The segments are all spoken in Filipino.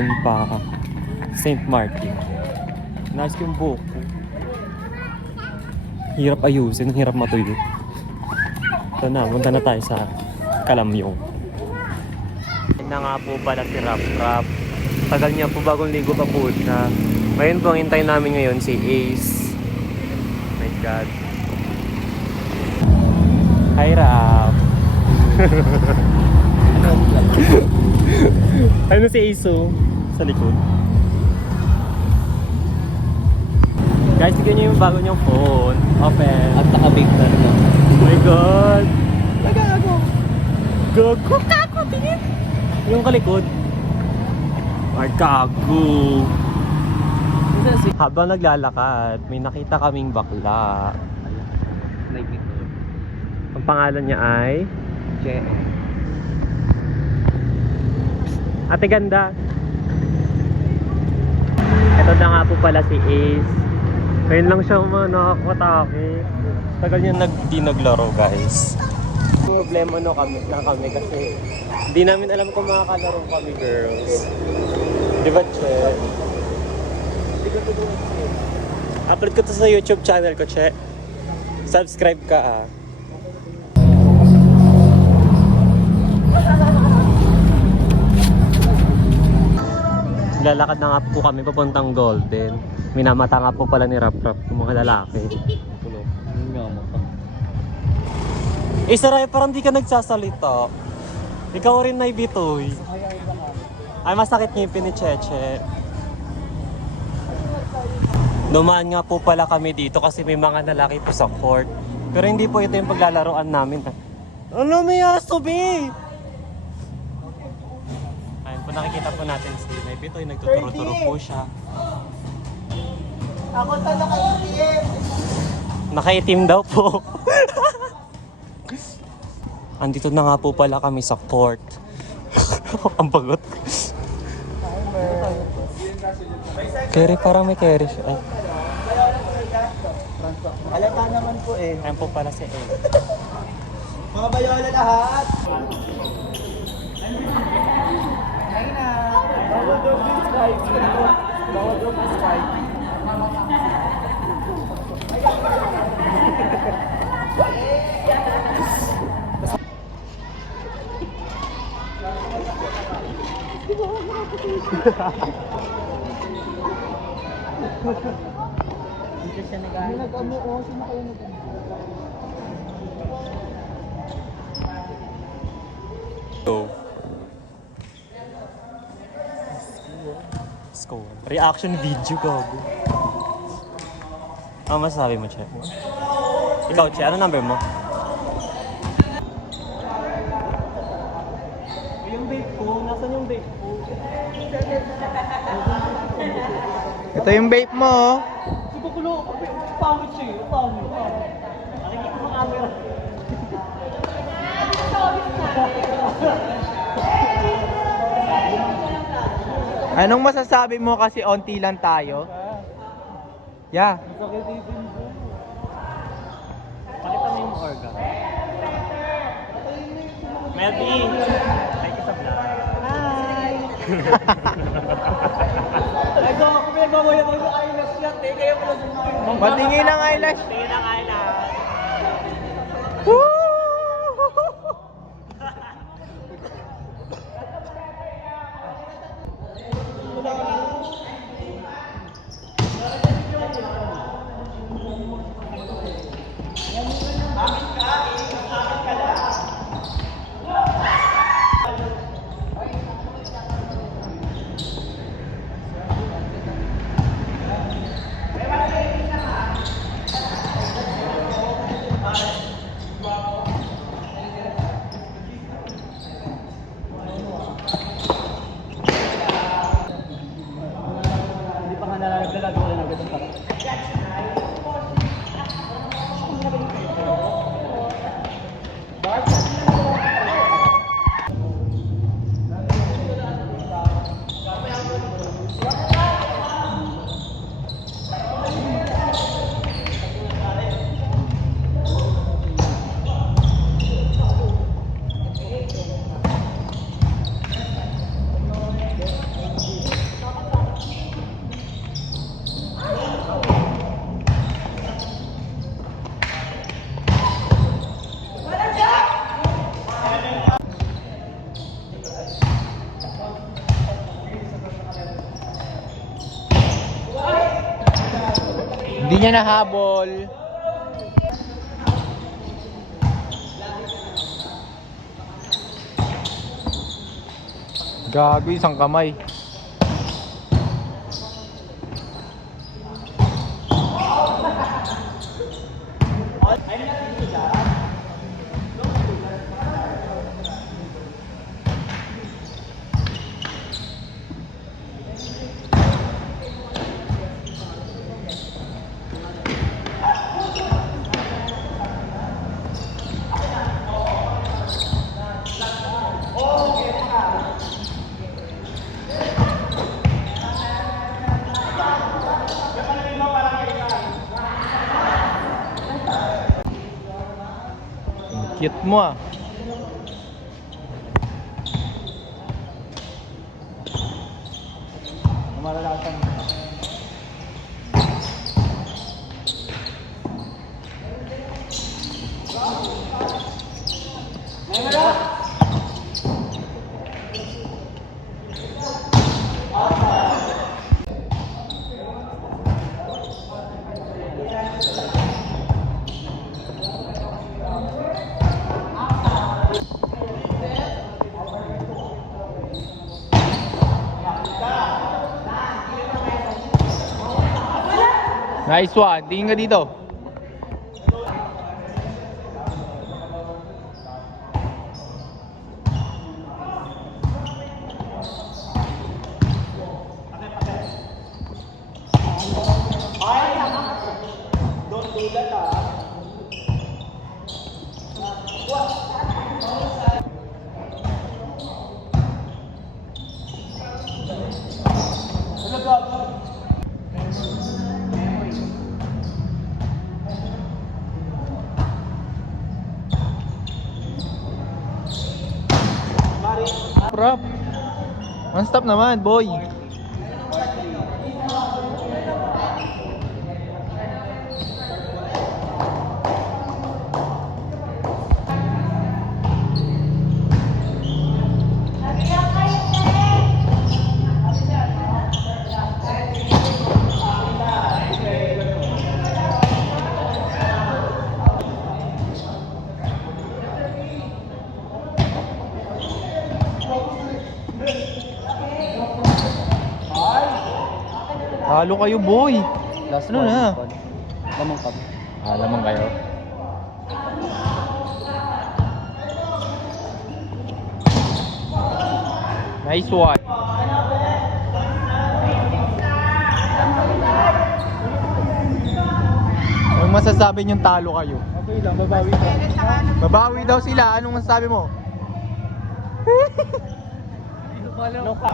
Martin pa St. Martin. Nice yung buhok ko. Hirap ayusin, hirap matuyo. Ito na, punta na tayo sa Kalamyong. Na nga po pala si Rap Rap. Tagal niya po, bagong linggo pa po siya. Ngayon po, ang hintay namin ngayon si Ace. My God. Hi Rap. Ano si Ace sa likod? Guys, tignan nyo yung bago niyong phone. Open. At naka-big na rin ako. Oh my God. Nagago. Gago kako, tingin. Yung kalikod. Ay, gago. Habang naglalakad, may nakita kaming bakla. Like ito. Ang pangalan niya ay JM. Ate Ganda. Ito na nga po pala si Ace. Ngayon lang siya nakakatake. Tagal niya di naglaro, guys. Problema na kami kasi hindi namin alam kung makakalaro kami, girls. Di ba, Che? Hindi ko to doon, Che. Upload ko to sa YouTube channel ko, Che. Subscribe ka, ah. Lalakad na nga po kami papuntang Golden. Minamata nga po pala ni Rap Rap yung mga lalaki. Saray, parang di ka nagsasalita. Ikaw rin na ibitoy. Ay, masakit ngipin ni Cheche. Dumaan nga po pala kami dito kasi may mga lalaki po sa court. Pero hindi po ito yung paglalaroan namin. Ano may aso, be? Ayun po, nakikita po natin si May Bitoy. Nagtuturo-turo po siya. Ako sa nakaitim. Nakaitim daw po. Andito na nga po pala kami sa court. Ang bagot. Keri, parang may keri siya. Ay. Alata naman po eh. Ayan po pala si El. Mga bayola lahat. Ayun na. Bawal daw yung strike. Bawal daw yung strike. Dito siya nag-ano o sino kayo nag-ano? Go. Score. Reaction video, gago. Ano masasabi mo, Che? Ikaw, Che, ano number mo? Yung vape ko, nasan yung vape ko? Ito yung vape mo. Sige ko lo, pangit siya, pangit. Nakikita mo camera. Anong masasabi mo kasi onti lang tayo? Yeah. Pakita mo yung organ. Melby! Thank you sa vlog. Hi! Ito, ako pinagbaboy ako yung eyelash niya. Kaya pala sa mga. Matingin ang eyelash. Tingin ang eyelash. Woo! niya nahabol. Gago, isang kamay. Cute mo ah. Malalasan mo. Nice one. Tingin ka dito. Prop. One stop naman, boy. Talo kayo, boy. Last Ano na? Lamang ka. Lamang kayo. Nice one. Anong masasabi niyong talo kayo? Okay lang, babawi ka. Babawi daw sila. Anong masasabi mo? No ka.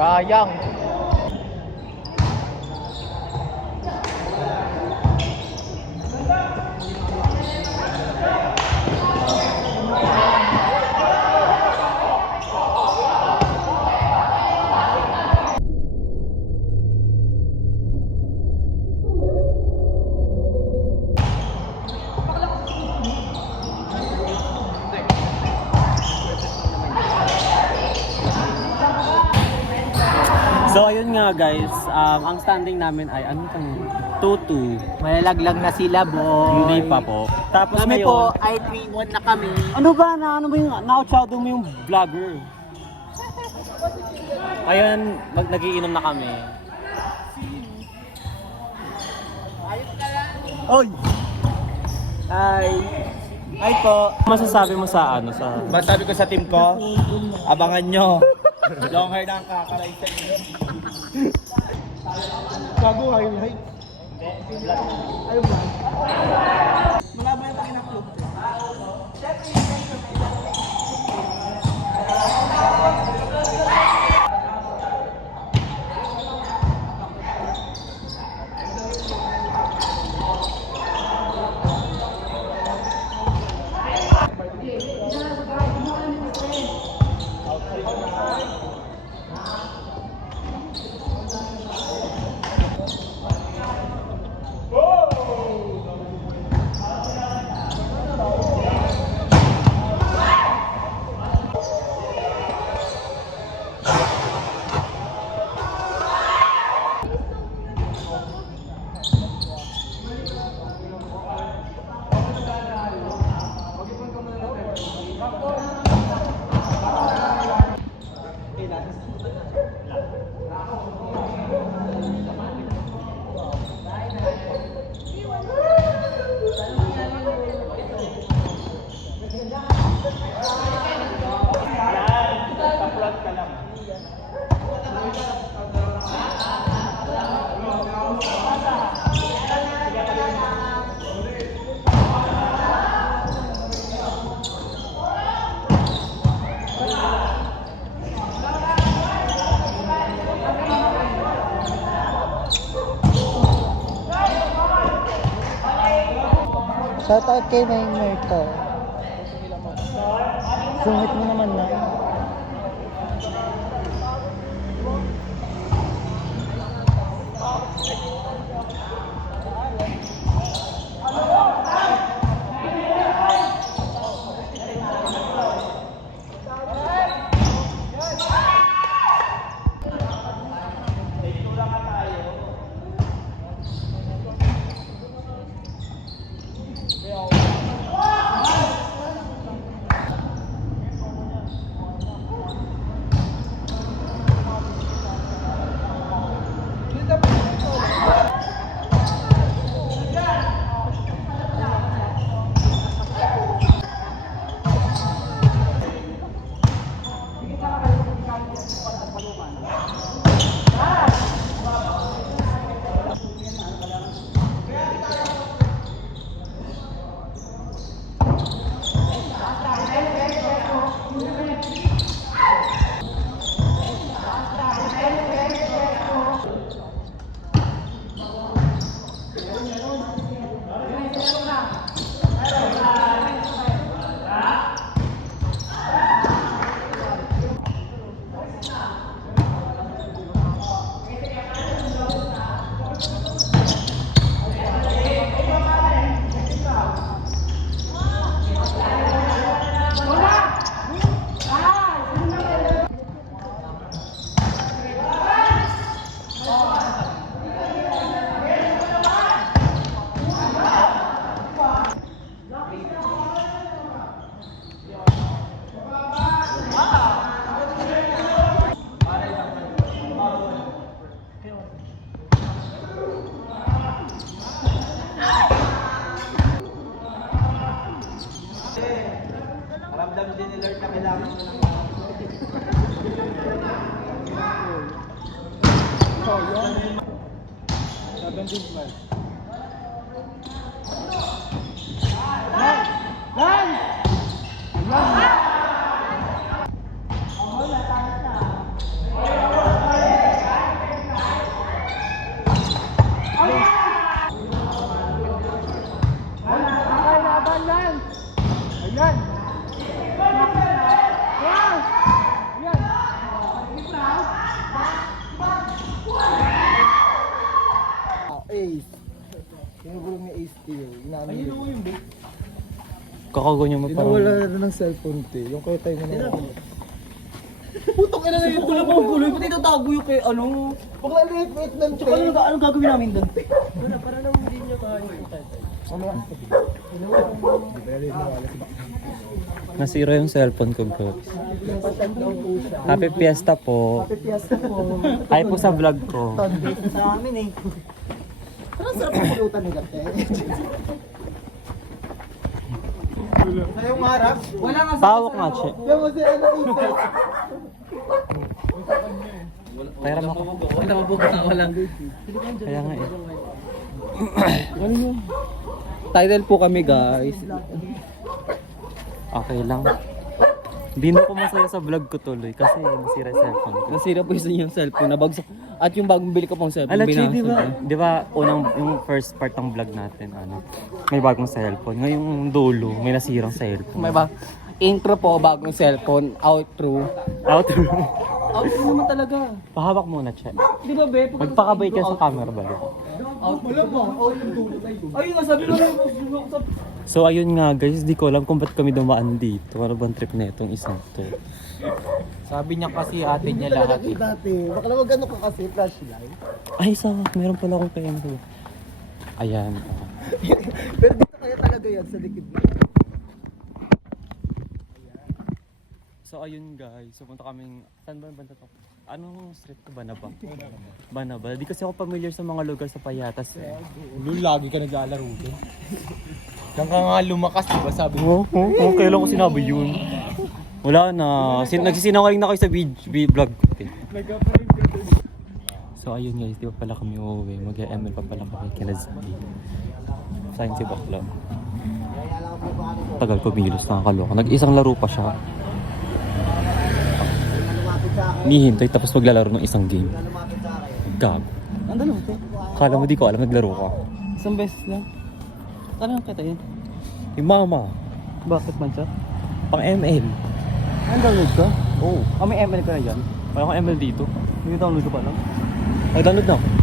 Sayang. So ayun nga guys, ang standing namin ay ano itong 2-2. Malalaglag na sila, boy. Hindi pa po. Tapos Kami ngayon, po ay 3-1 na kami. ano ba ba yung na-outshadow mo yung vlogger? Ayun, nagiinom na kami. Oy! Hi. Hi po. Masasabi mo sa ano sa Masabi ko sa team ko, abangan nyo. Long hair na ang kakaray sa inyo. Gago, highlight. Ayaw ba? Malaba yung pakinaklo. Shoutout kay Maymer to. Sungit mo naman na. Ramdam din ni Lord na kailangan mo ng Ace. Tinugulong ni Ace Teo. Inamin yun. Kakaganyan mo parang... Tinawala na ng cellphone te. Yung kaya tayo na Putok ina na yun, tulad mo buloy, pati itatago yung kay ano. Bakla liit-liit lang te. Tsaka anong gagawin namin doon? Nasira yung cellphone ko, bro. Happy Fiesta po. Piyasa po. Ay po sa vlog ko. Sa amin eh. Parang sarap ang pulutan ni Gate. Sa yung harap. Wala nga Pawak nga, che. Yan mo si ano ito. Kaya mo ako. Nabubugot na wala. Kaya nga eh. Title po kami guys. Okay lang. Hindi na ako masaya sa vlog ko tuloy kasi nasira yung cellphone ko. Nasira po yung cellphone, nabagsak. At yung bagong bili ko pang cellphone, Ala, Chi, binasag. di ba yung first part ng vlog natin, may bagong cellphone. Ngayong dulo, may nasirang cellphone. May ba? Intro po, bagong cellphone, outro. Outro. Outro naman talaga. Pahawak muna, Che. Di ba, be? Magpakabay ka sa camera ba? Wala pa. Ayun nga, sabi mo lang. So ayun nga guys, di ko alam kung ba't kami dumaan dito. Ano bang trip na itong isang to? Sabi niya kasi ate niya lahat. Dati. Bakla wag ano ka kasi flashlight. Ay, meron pala akong kaya nito. Ayan. Pero dito kaya talaga yan sa likid mo. So ayun guys, so punta kaming, saan ba ang banda to? Anong street ko? Banaba? Banaba. Di kasi ako familiar sa mga lugar sa Payatas eh. Lagi ka naglalaro din. Diyan ka nga lumakas, di ba sabi Oo, mo? kailan ko sinabi yun? Wala na. Nagsisinungaling na kayo sa vlog ko. So ayun guys, di pa pala kami uuwi. Mag-ML pa pala kami kina Zay. Science si Bakla. Tagal ko bilos, nakakaloka. Nag-isang laro pa siya. Nihintay tapos maglalaro ng isang game. Gago. Ang dalawa, te. Kala mo di ko alam naglaro ka. Isang beses lang. Ano lang kita yun? Yung mama. Bakit man siya? Pang ML. Ang download ka? Oo. May ML ka na dyan? Wala akong ML dito. May download ka pa lang? Nag-download na ako.